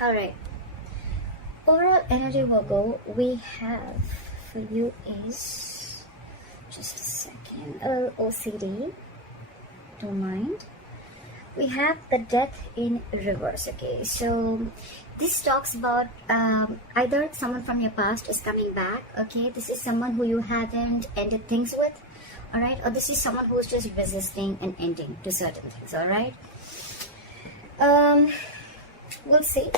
All right. Overall energy, Virgo, we have for you is just a second. OCD. Don't mind. We have the death in reverse. Okay, so this talks about either someone from your past is coming back. Okay, this is someone who you haven't ended things with. All right, or this is someone who's just resisting an ending to certain things. All right. We'll see.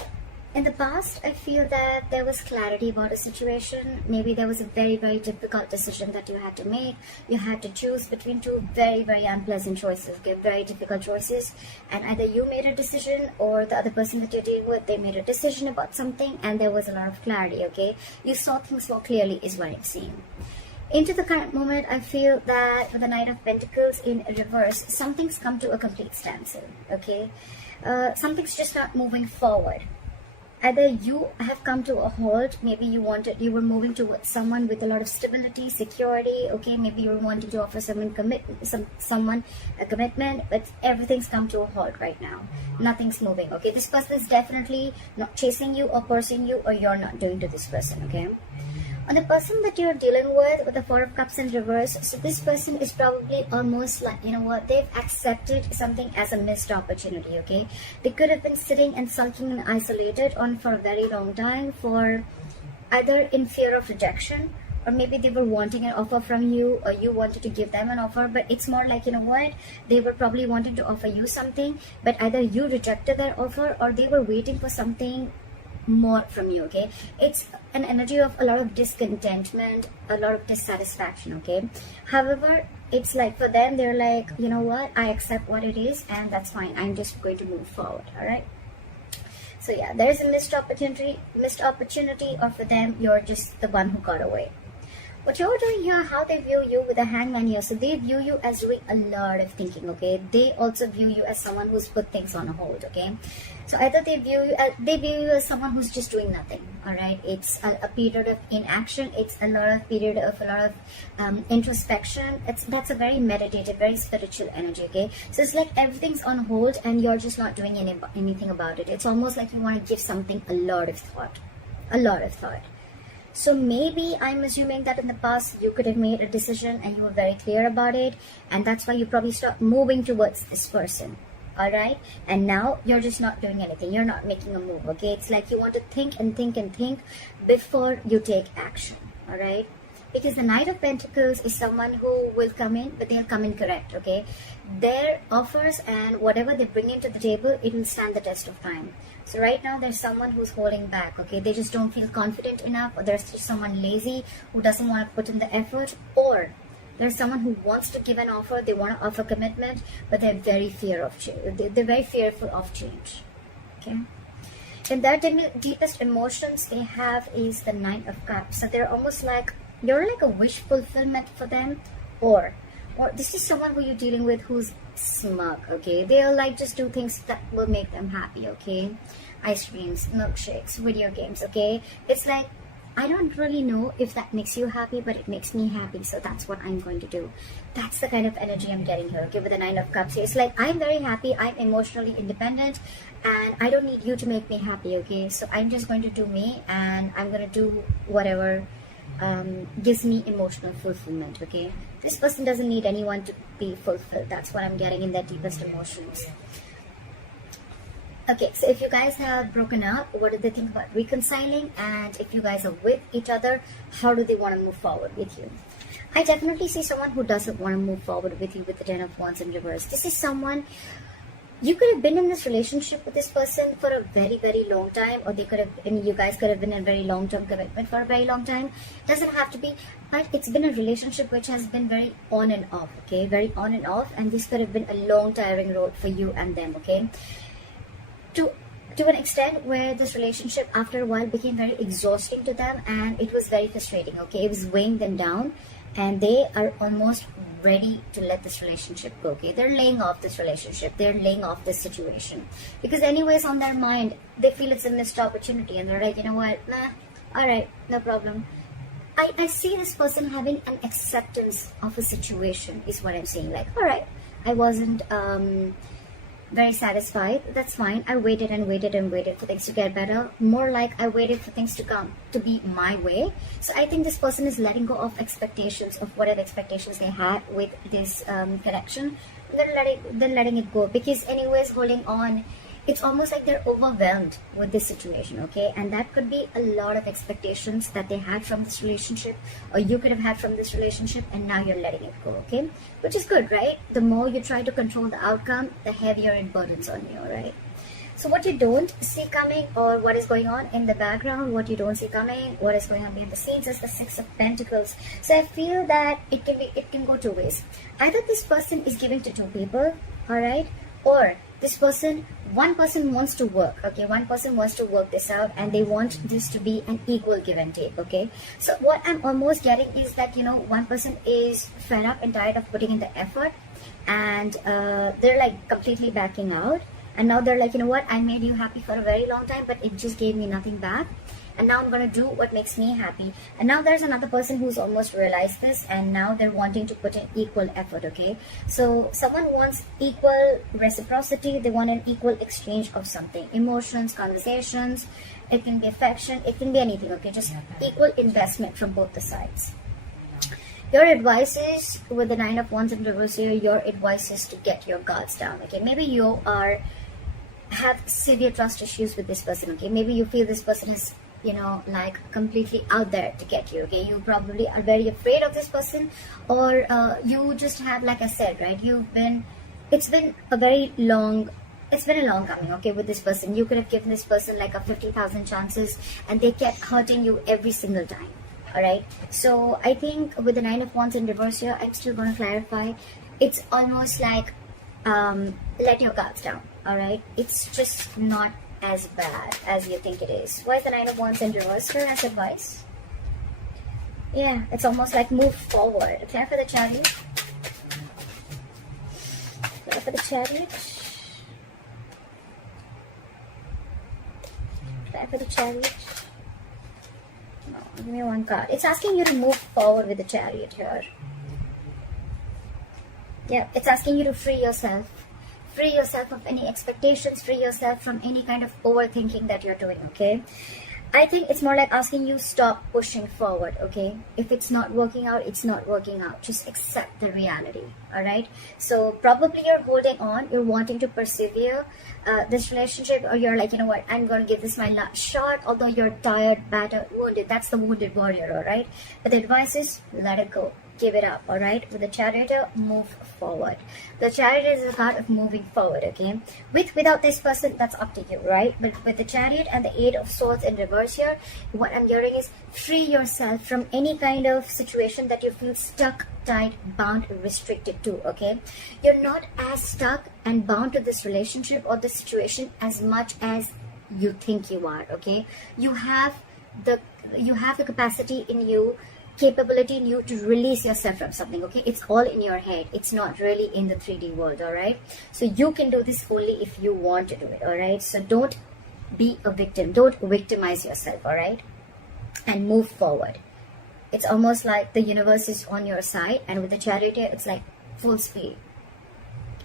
In the past, I feel that there was clarity about a situation. Maybe there was a very, very difficult decision that you had to make. You had to choose between two very, very unpleasant choices, okay? Very difficult choices. And either you made a decision or the other person that you're dealing with, they made a decision about something and there was a lot of clarity, okay? You saw things more clearly is what I'm seeing. Into the current moment, I feel that with the Knight of Pentacles in reverse, something's come to a complete standstill, okay? Something's just not moving forward. Either you have come to a halt, maybe you were moving towards someone with a lot of stability, security, okay, maybe you were wanting to offer someone a commitment, but everything's come to a halt right now. Nothing's moving, okay? This person is definitely not chasing you or pursuing you, or you're not doing to this person, okay? On the person that you're dealing with the Four of Cups in reverse, so this person is probably almost like, you know what, they've accepted something as a missed opportunity, okay? They could have been sitting and sulking and isolated on for a very long time, for either in fear of rejection, or maybe they were wanting an offer from you, or you wanted to give them an offer, but it's more like, you know what, they were probably wanting to offer you something, but either you rejected their offer or they were waiting for something more from you, okay? It's an energy of a lot of discontentment, a lot of dissatisfaction, okay? However, it's like for them, they're like, you know what, I accept what it is and that's fine, I'm just going to move forward. All right, so yeah, there's a missed opportunity, or for them, you're just the one who got away. What you're doing here, how they view you with the Hangman here, so they view you as doing a lot of thinking, okay? They also view you as someone who's put things on hold, okay? So either they view you as someone who's just doing nothing, all right? It's a period of inaction. It's a lot of introspection. That's a very meditative, very spiritual energy, okay? So it's like everything's on hold and you're just not doing anything about it. It's almost like you want to give something a lot of thought. So maybe I'm assuming that in the past you could have made a decision and you were very clear about it, and that's why you probably start moving towards this person. All right, and now you're just not doing anything. You're not making a move, okay? It's like you want to think and think and think before you take action. All right, because the Knight of Pentacles is someone who will come in, but they'll come in correct, okay? Their offers and whatever they bring into the table, it will stand the test of time. So right now there's someone who's holding back, okay? They just don't feel confident enough, or there's just someone lazy who doesn't want to put in the effort, or there's someone who wants to give an offer, they want to offer commitment, but they're very they're very fearful of change, okay? And their deepest emotions they have is the Nine of Cups. So they're almost like, you're like a wish fulfillment for them, or this is someone who you're dealing with who's smug, okay? They'll like just do things that will make them happy, okay? Ice creams, milkshakes, video games, okay? It's like, I don't really know if that makes you happy, but it makes me happy, so that's what I'm going to do. That's the kind of energy I'm getting here, okay, with the Nine of Cups. It's like, I'm very happy, I'm emotionally independent, and I don't need you to make me happy, okay? So I'm just going to do me, and I'm going to do whatever gives me emotional fulfillment, okay? This person doesn't need anyone to be fulfilled. That's what I'm getting in their deepest emotions. Okay, so if you guys have broken up, what do they think about reconciling? And if you guys are with each other, how do they want to move forward with you? I definitely see someone who doesn't want to move forward with you with the Ten of Wands in reverse. This is someone, you could have been in this relationship with this person for a very, very long time, or you guys could have been in a very long-term commitment for a very long time. Doesn't have to be, but it's been a relationship which has been very on and off, okay? Very on and off, and this could have been a long, tiring road for you and them, okay? To an extent where this relationship after a while became very exhausting to them, and it was very frustrating, okay? It was weighing them down, and they are almost ready to let this relationship go, okay? They're laying off this relationship, they're laying off this situation, because anyways on their mind they feel it's a missed opportunity, and they're like, you know what, nah, all right, no problem. I see this person having an acceptance of a situation is what I'm saying. Like, all right, I wasn't very satisfied. That's fine. I waited and waited and waited for things to get better. More like I waited for things to come to be my way. So I think this person is letting go of expectations, of whatever expectations they had with this connection. They're letting it go, because anyways, holding on, it's almost like they're overwhelmed with this situation, okay? And that could be a lot of expectations that they had from this relationship, or you could have had from this relationship, and now you're letting it go, okay? Which is good, right? The more you try to control the outcome, the heavier it burdens on you, right? So what you don't see coming, or what is going on in the background, what you don't see coming, what is going on behind the scenes, is the Six of Pentacles. So I feel that it can go two ways. Either this person is giving to two people, all right, or this person, one person wants to work, okay? One person wants to work this out, and they want this to be an equal give and take, okay? So what I'm almost getting is that, you know, one person is fed up and tired of putting in the effort, and they're like completely backing out. And now they're like, you know what, I made you happy for a very long time, but it just gave me nothing back. And now I'm going to do what makes me happy. And now there's another person who's almost realized this, and now they're wanting to put in equal effort, okay? So someone wants equal reciprocity. They want an equal exchange of something. Emotions, conversations. It can be affection. It can be anything, okay? Just equal investment from both the sides. Your advice is, with the Nine of Wands in reverse here, your advice is to get your guards down, okay? Maybe you have severe trust issues with this person, okay? Maybe you feel this person is, you know, like completely out there to get you, okay? You probably are very afraid of this person, or you just have, like I said, right, it's been a long coming, okay, with this person. You could have given this person like a 50,000 chances, and they kept hurting you every single time, all right? So I think with the Nine of Wands in reverse here, I'm still going to clarify. It's almost like let your guards down, all right? It's just not as bad as you think it is. Why is the Nine of Wands in reverse here as advice? Yeah, it's almost like move forward. Clear for the Chariot. Clear for the Chariot. Clear for the Chariot. No, give me one card. It's asking you to move forward with the Chariot here. Yeah, it's asking you to free yourself. Free yourself of any expectations, free yourself from any kind of overthinking that you're doing, okay? I think it's more like asking you stop pushing forward, okay? If it's not working out, it's not working out. Just accept the reality, all right? So probably you're holding on, you're wanting to persevere this relationship, or you're like, you know what, I'm going to give this my last shot, although you're tired, battered, wounded. That's the wounded warrior, all right? But the advice is let it go. Give it up, all right? With the Chariot, move forward. The Chariot is a card of moving forward, okay? Without this person, that's up to you, right? But with the Chariot and the Eight of Swords in reverse here, what I'm hearing is free yourself from any kind of situation that you feel stuck, tied, bound, restricted to, okay? You're not as stuck and bound to this relationship or this situation as much as you think you are, okay? You have the capacity in you, capability in you to release yourself from something, okay? It's all in your head. It's not really in the 3D world, all right? So you can do this only if you want to do it, all right? So don't be a victim. Don't victimize yourself, all right? And move forward. It's almost like the universe is on your side, and with the Chariot, it's like full speed.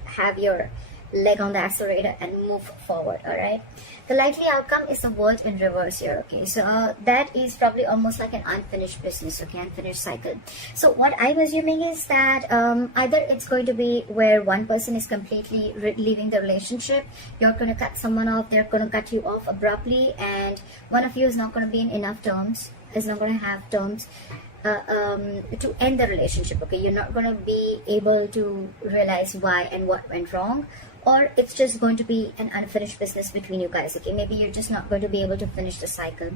Have your leg on the accelerator and move forward, all right? The likely outcome is the World in reverse here, okay? So that is probably almost like an unfinished business, okay? Unfinished cycle. So what I'm assuming is that either it's going to be where one person is completely leaving the relationship, you're going to cut someone off, they're going to cut you off abruptly, and one of you is not going to be in enough terms, is not going to have terms to end the relationship, okay? You're not going to be able to realize why and what went wrong, or it's just going to be an unfinished business between you guys, okay? Maybe you're just not going to be able to finish the cycle.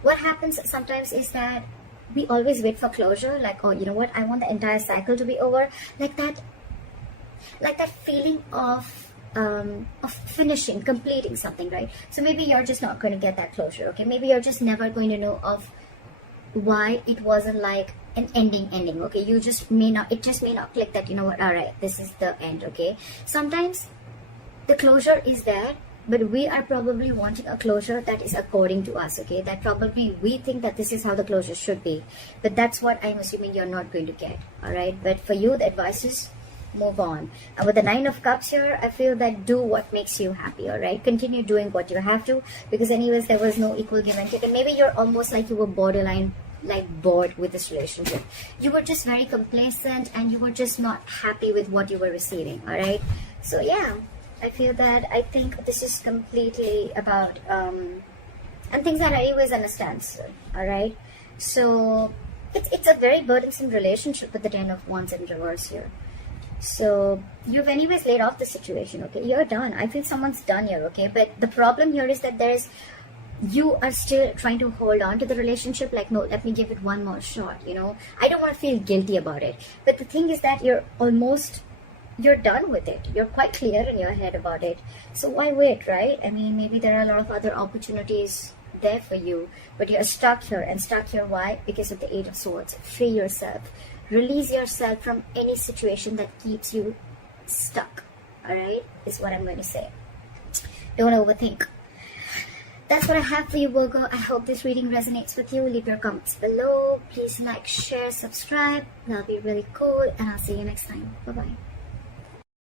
What happens sometimes is that we always wait for closure, like, oh, you know what, I want the entire cycle to be over, like that feeling of finishing, completing something, right? So maybe you're just not going to get that closure, okay? Maybe you're just never going to know of why it wasn't like an ending, okay? It just may not click that, you know what, all right, this is the end, okay? Sometimes the closure is there, but we are probably wanting a closure that is according to us, okay? That probably we think that this is how the closure should be, but that's what I'm assuming you're not going to get, all right? But for you, the advice is move on. And with the Nine of Cups here, I feel that do what makes you happy, all right? Continue doing what you have to, because anyways, there was no equal give and take. And maybe you're almost like you were borderline like bored with this relationship. You were just very complacent and you were just not happy with what you were receiving, all right? So yeah, I feel that I think this is completely about and things are anyways on a standstill, all right? So it's a very burdensome relationship with the Ten of Wands in reverse here. So you've anyways laid off the situation, okay? You're done. I feel someone's done here, okay? But the problem here is that you are still trying to hold on to the relationship, like, no, let me give it one more shot, you know? I don't want to feel guilty about it. But the thing is that you're done with it. You're quite clear in your head about it. So why wait, right? I mean, maybe there are a lot of other opportunities there for you, but you're stuck here. And stuck here, why? Because of the Eight of Swords. Free yourself. Release yourself from any situation that keeps you stuck, all right? Is what I'm going to say. Don't overthink. That's what I have for you, Virgo. I hope this reading resonates with you. Leave your comments below. Please like, share, subscribe. That'll be really cool. And I'll see you next time. Bye-bye.